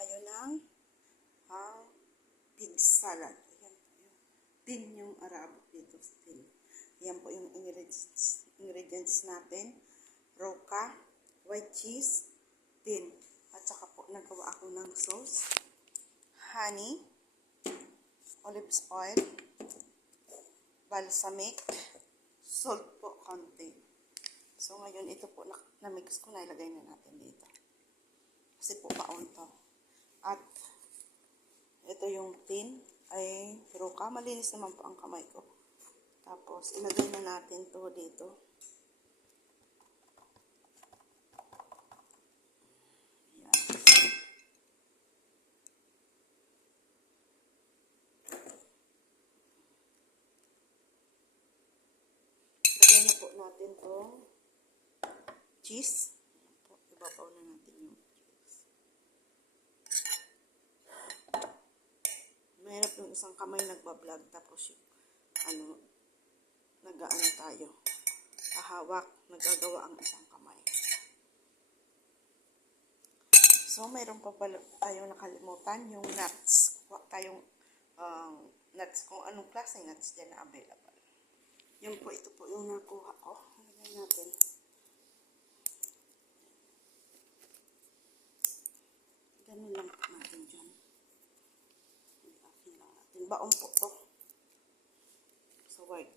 ngayon ng pig salad. Ayan po yung tin yung Arabo dito. Tin. Ayan po yung ingredients natin. Roka, white cheese, tin. At saka po nagawa ako ng sauce. Honey, olive oil, balsamic, salt po konti. So ngayon ito po na-mix ko na, ilagay na natin dito. Kasi po baon to. At ito yung tin ay roka. Malinis naman po ang kamay ko. Tapos ilagay na natin to dito. Ayan. Lagyan na po natin tong cheese. Ibabaw na natin yung cheese. Mahirap yung isang kamay nagbablog tapos yung nag-aano tayo. Kahawak, nagagawa ang isang kamay. So, mayroon pa pala tayong nakalimutan, yung nuts. Kuha tayong nuts, kung anong klaseng nuts dyan na available. Yung po, ito po yung nakuha ko. Lagyan natin. Ganun lang po natin dyan. Akin lang natin. Baon po to. So, white.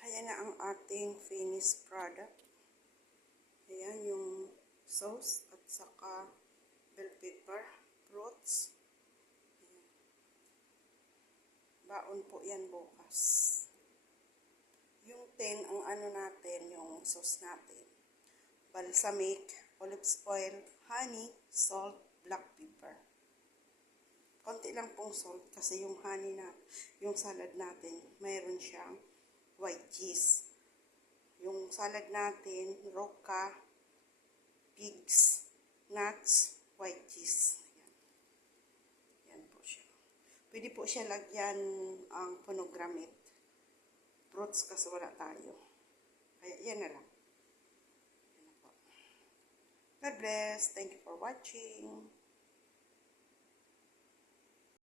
Ayan na ang ating finished product. Ayan yung sauce at saka bell pepper, fruits. Ayan. Baon po yan bukas. Yung tin, ang natin, yung sauce natin. Balsamic, olive oil, honey, salt, black pepper. Konti lang pong salt kasi yung honey na, yung salad natin, mayroon siyang white cheese. Yung salad natin, roka, pigs, nuts, white cheese. Ayan. Ayan po siya. Pwede po siya lagyan ang pomegranate. Fruits kasi wala tayo. Kaya yan na lang. Yan na po. God bless. Thank you for watching.